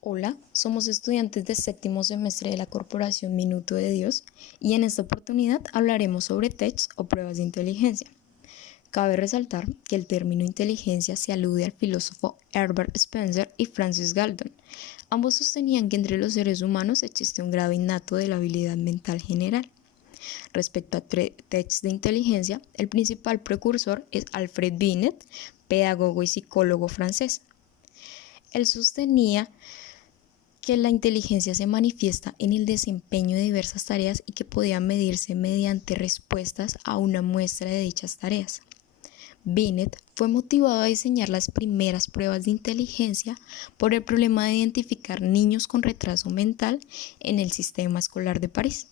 Hola, somos estudiantes de séptimo semestre de la Corporación Minuto de Dios y en esta oportunidad hablaremos sobre tests o pruebas de inteligencia. Cabe resaltar que el término inteligencia se alude al filósofo Herbert Spencer y Francis Galton. Ambos sostenían que entre los seres humanos existe un grado innato de la habilidad mental general. Respecto a tests de inteligencia, el principal precursor es Alfred Binet, pedagogo y psicólogo francés. Él sostenía que la inteligencia se manifiesta en el desempeño de diversas tareas y que podía medirse mediante respuestas a una muestra de dichas tareas. Binet fue motivado a diseñar las primeras pruebas de inteligencia por el problema de identificar niños con retraso mental en el sistema escolar de París.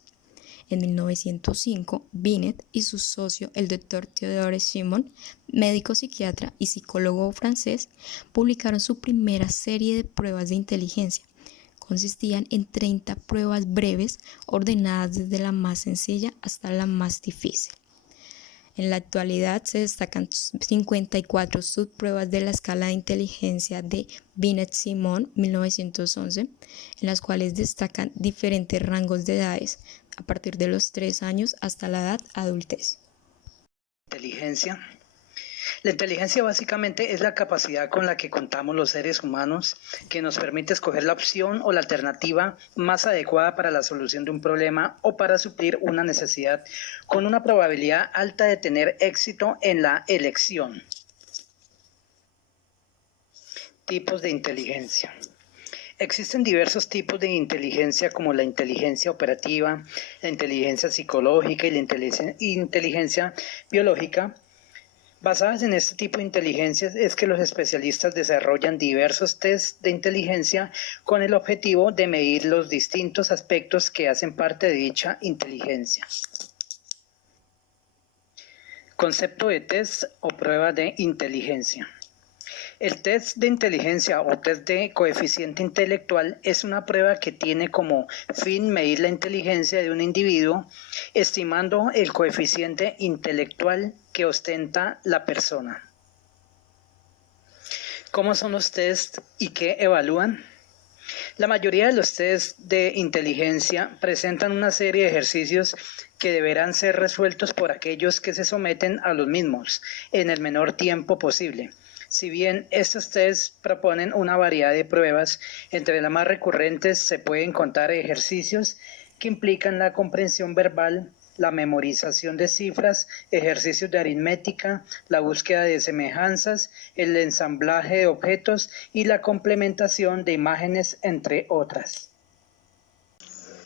En 1905, Binet y su socio, el Dr. Theodore Simon, médico psiquiatra y psicólogo francés, publicaron su primera serie de pruebas de inteligencia. Consistían en 30 pruebas breves ordenadas desde la más sencilla hasta la más difícil. En la actualidad se destacan 54 subpruebas de la escala de inteligencia de Binet-Simon 1911, en las cuales destacan diferentes rangos de edades, a partir de los 3 años hasta la edad adultez. Inteligencia. La inteligencia básicamente es la capacidad con la que contamos los seres humanos que nos permite escoger la opción o la alternativa más adecuada para la solución de un problema o para suplir una necesidad con una probabilidad alta de tener éxito en la elección. Tipos de inteligencia. Existen diversos tipos de inteligencia como la inteligencia operativa, la inteligencia psicológica y la inteligencia biológica. Basadas en este tipo de inteligencia es que los especialistas desarrollan diversos tests de inteligencia con el objetivo de medir los distintos aspectos que hacen parte de dicha inteligencia. Concepto de test o prueba de inteligencia. El test de inteligencia o test de coeficiente intelectual es una prueba que tiene como fin medir la inteligencia de un individuo, estimando el coeficiente intelectual que ostenta la persona. ¿Cómo son los tests y qué evalúan? La mayoría de los tests de inteligencia presentan una serie de ejercicios que deberán ser resueltos por aquellos que se someten a los mismos en el menor tiempo posible. Si bien estos tests proponen una variedad de pruebas, entre las más recurrentes se pueden contar ejercicios que implican la comprensión verbal, la memorización de cifras, ejercicios de aritmética, la búsqueda de semejanzas, el ensamblaje de objetos y la complementación de imágenes, entre otras.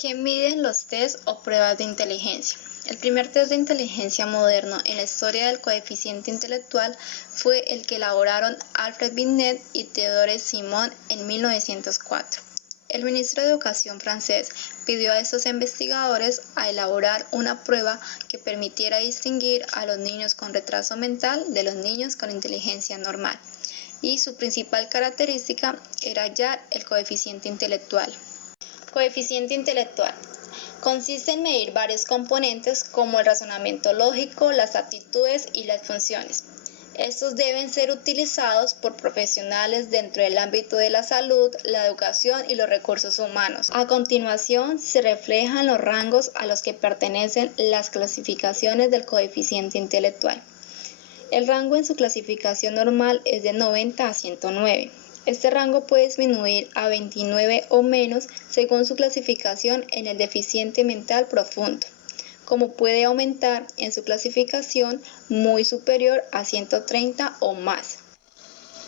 ¿Qué miden los tests o pruebas de inteligencia? El primer test de inteligencia moderno en la historia del coeficiente intelectual fue el que elaboraron Alfred Binet y Theodore Simon en 1904. El ministro de Educación francés pidió a estos investigadores a elaborar una prueba que permitiera distinguir a los niños con retraso mental de los niños con inteligencia normal, y su principal característica era hallar el coeficiente intelectual. Coeficiente intelectual. Consiste en medir varios componentes como el razonamiento lógico, las aptitudes y las funciones. Estos deben ser utilizados por profesionales dentro del ámbito de la salud, la educación y los recursos humanos. A continuación, se reflejan los rangos a los que pertenecen las clasificaciones del coeficiente intelectual. El rango en su clasificación normal es de 90 a 109. Este rango puede disminuir a 29 o menos según su clasificación en el deficiente mental profundo, como puede aumentar en su clasificación muy superior a 130 o más.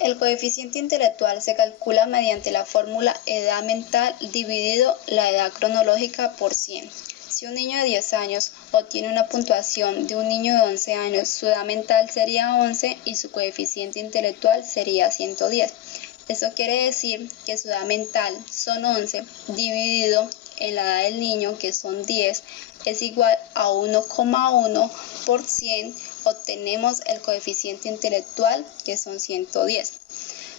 El coeficiente intelectual se calcula mediante la fórmula edad mental dividido la edad cronológica por 100. Si un niño de 10 años obtiene una puntuación de un niño de 11 años, su edad mental sería 11 y su coeficiente intelectual sería 110. Esto quiere decir que su edad mental son 11 dividido en la edad del niño, que son 10, es igual a 1,1 por 100, obtenemos el coeficiente intelectual, que son 110.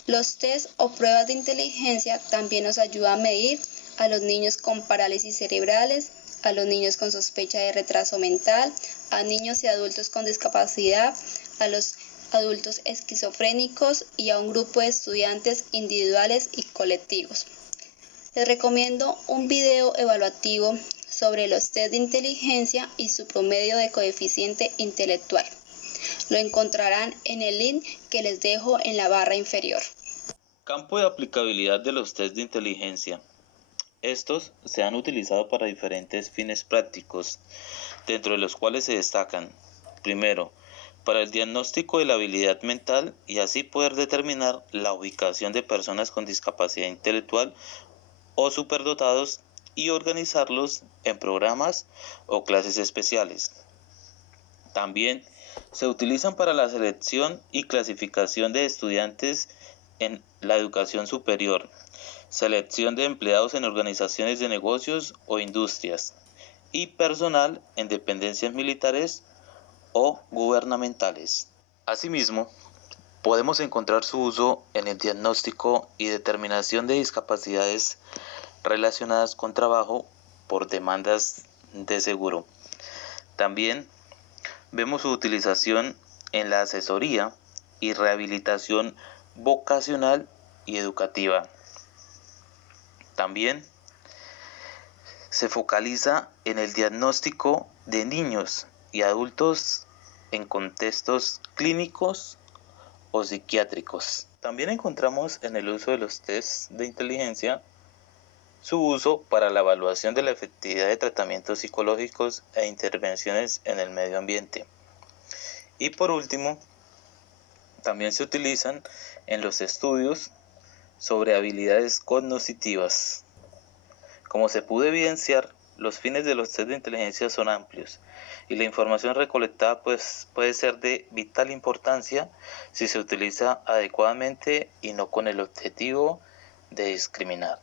Los test o pruebas de inteligencia también nos ayudan a medir a los niños con parálisis cerebrales, a los niños con sospecha de retraso mental, a niños y adultos con discapacidad, a los adultos esquizofrénicos y a un grupo de estudiantes individuales y colectivos. Les recomiendo un video evaluativo sobre los test de inteligencia y su promedio de coeficiente intelectual. Lo encontrarán en el link que les dejo en la barra inferior. Campo de aplicabilidad de los test de inteligencia. Estos se han utilizado para diferentes fines prácticos, dentro de los cuales se destacan, primero, para el diagnóstico de la habilidad mental y así poder determinar la ubicación de personas con discapacidad intelectual o superdotados y organizarlos en programas o clases especiales. También se utilizan para la selección y clasificación de estudiantes en la educación superior, selección de empleados en organizaciones de negocios o industrias y personal en dependencias militares o gubernamentales. Asimismo, podemos encontrar su uso en el diagnóstico y determinación de discapacidades relacionadas con trabajo por demandas de seguro. También vemos su utilización en la asesoría y rehabilitación vocacional y educativa. También se focaliza en el diagnóstico de niños y adultos en contextos clínicos o psiquiátricos. También encontramos en el uso de los tests de inteligencia su uso para la evaluación de la efectividad de tratamientos psicológicos e intervenciones en el medio ambiente. Y por último, también se utilizan en los estudios sobre habilidades cognitivas. Como se pudo evidenciar, los fines de los test de inteligencia son amplios y la información recolectada puede ser de vital importancia si se utiliza adecuadamente y no con el objetivo de discriminar.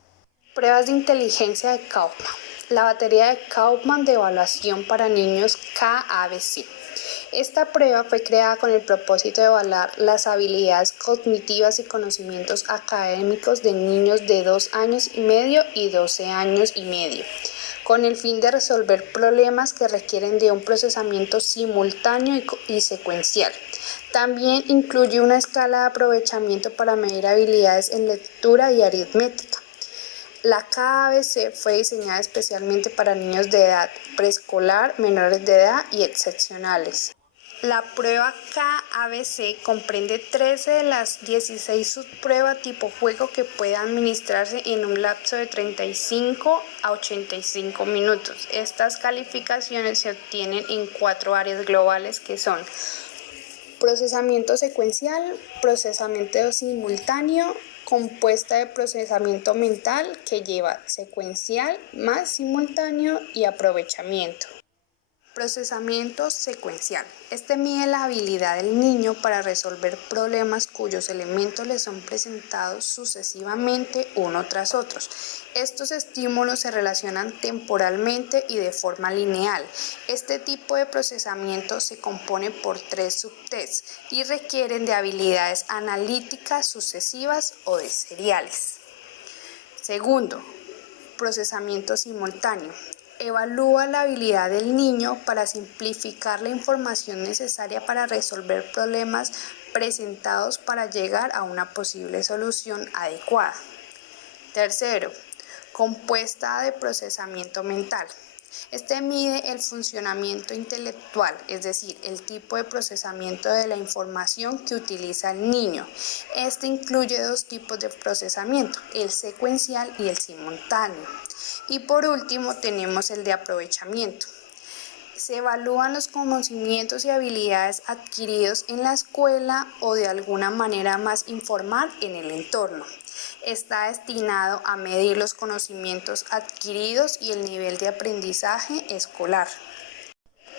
Pruebas de inteligencia de Kaufman. La batería de Kaufman de evaluación para niños KABC. Esta prueba fue creada con el propósito de evaluar las habilidades cognitivas y conocimientos académicos de niños de 2 años y medio y 12 años y medio, con el fin de resolver problemas que requieren de un procesamiento simultáneo y secuencial. También incluye una escala de aprovechamiento para medir habilidades en lectura y aritmética. La KABC fue diseñada especialmente para niños de edad preescolar, menores de edad y excepcionales. La prueba KABC comprende 13 de las 16 subpruebas tipo juego que pueden administrarse en un lapso de 35 a 85 minutos. Estas calificaciones se obtienen en 4 áreas globales que son procesamiento secuencial, procesamiento simultáneo, compuesta de procesamiento mental que lleva secuencial más simultáneo y aprovechamiento. Procesamiento secuencial. Este mide la habilidad del niño para resolver problemas cuyos elementos le son presentados sucesivamente uno tras otro. Estos estímulos se relacionan temporalmente y de forma lineal. Este tipo de procesamiento se compone por 3 subtests y requieren de habilidades analíticas sucesivas o de seriales. Segundo, procesamiento simultáneo. Evalúa la habilidad del niño para simplificar la información necesaria para resolver problemas presentados para llegar a una posible solución adecuada. Tercero, compuesta de procesamiento mental. Este mide el funcionamiento intelectual, es decir, el tipo de procesamiento de la información que utiliza el niño. Este incluye 2 tipos de procesamiento, el secuencial y el simultáneo. Y por último tenemos el de aprovechamiento. Se evalúan los conocimientos y habilidades adquiridos en la escuela o de alguna manera más informal en el entorno. Está destinado a medir los conocimientos adquiridos y el nivel de aprendizaje escolar.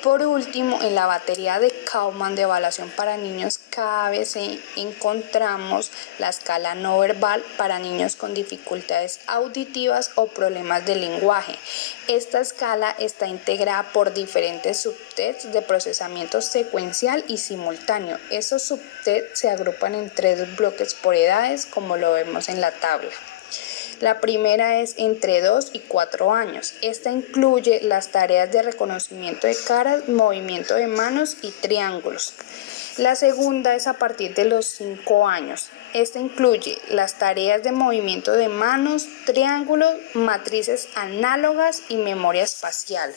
Por último, en la batería de Kaufman de evaluación para niños KABC encontramos la escala no verbal para niños con dificultades auditivas o problemas de lenguaje. Esta escala está integrada por diferentes subtests de procesamiento secuencial y simultáneo. Esos subtests se agrupan en 3 bloques por edades, como lo vemos en la tabla. La primera es entre 2 y 4 años. Esta incluye las tareas de reconocimiento de caras, movimiento de manos y triángulos. La segunda es a partir de los 5 años. Esta incluye las tareas de movimiento de manos, triángulos, matrices análogas y memoria espacial.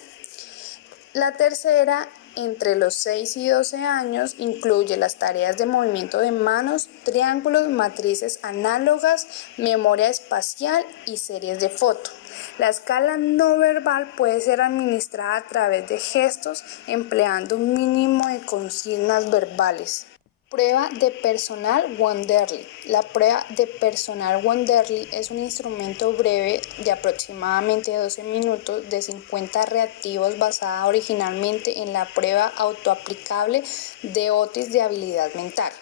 La tercera, entre los 6 y 12 años, incluye las tareas de movimiento de manos, triángulos, matrices análogas, memoria espacial y series de foto. La escala no verbal puede ser administrada a través de gestos empleando un mínimo de consignas verbales. Prueba de personal Wonderly. La prueba de personal Wonderly es un instrumento breve de aproximadamente 12 minutos de 50 reactivos basada originalmente en la prueba autoaplicable de Otis de habilidad mental.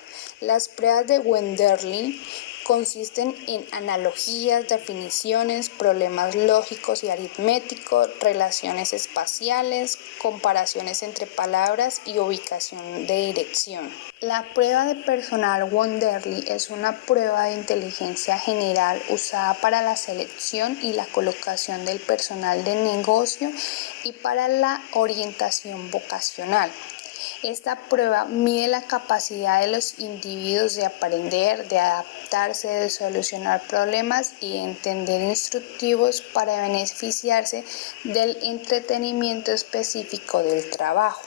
Las pruebas de Wonderly consisten en analogías, definiciones, problemas lógicos y aritméticos, relaciones espaciales, comparaciones entre palabras y ubicación de dirección. La prueba de personal Wonderly es una prueba de inteligencia general usada para la selección y la colocación del personal de negocio y para la orientación vocacional. Esta prueba mide la capacidad de los individuos de aprender, de adaptarse, de solucionar problemas y de entender instructivos para beneficiarse del entretenimiento específico del trabajo.